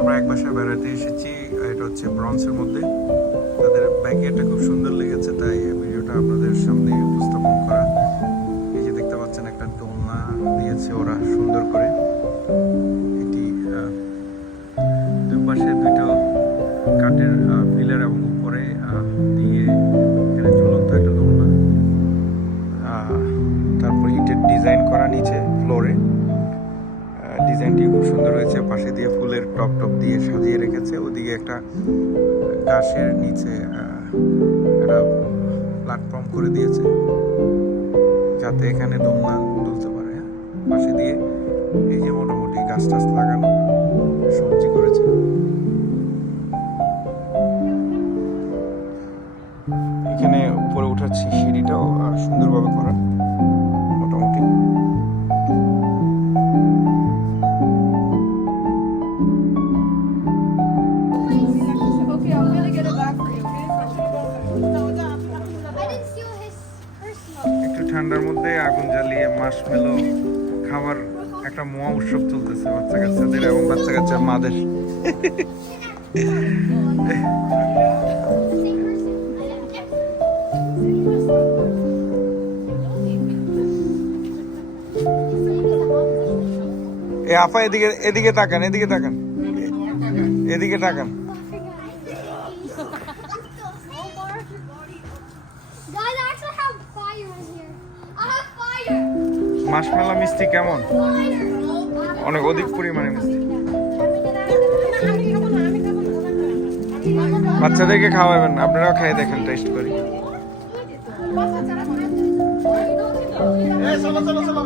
আমরা এক বাসায় বেড়াতে এসেছি এটা হচ্ছে ব্রঞ্জের মধ্যে। তাদের ব্যাগিয়াটা খুব সুন্দর লেগেছে, তাই ভিডিওটা আপনাদের সামনে উপস্থাপন করা। এই যে দেখতে পাচ্ছেন, একটা দোলনা দিয়েছে ওরা সুন্দর করে। এটি দুপাশে দুটো কাঠের পিলার এবং উপরে দিয়ে খুব পাশে দিয়ে ফুলের টপ টপ দিয়ে সাজিয়ে রেখেছে ওদিকে একটা গাছের নিচে একটা প্ল্যাটফর্ম করে দিয়েছে, যাতে এখানে দোলনা দুলতে পারে হ্যাঁ। পাশে দিয়ে এই যে মোটামুটি গাছ টাছ লাগানো, সবজি করেছে এখানে উপরে উঠাচ্ছি সিঁড়িটাও সুন্দরভাবে একটু ঠান্ডার মধ্যে আগুন জ্বালিয়ে মাশমেলো খাবার একটা মহা উৎসব চলতেছে বাচ্চা কাচ্চাদের এবং বাচ্চা কাচ্চার মাদের। এ আপা, এদিকে এদিকে তাকান এদিকে তাকান। এদিকে তাকান। মাশমেলা মিষ্টি কেমন? অনেক অধিক পরিমাণে মিষ্টি। বাচ্চাদেরকে খাওয়াবেন, আপনারাও খাই দেখেন টেস্ট করি। চলো চলো চলো।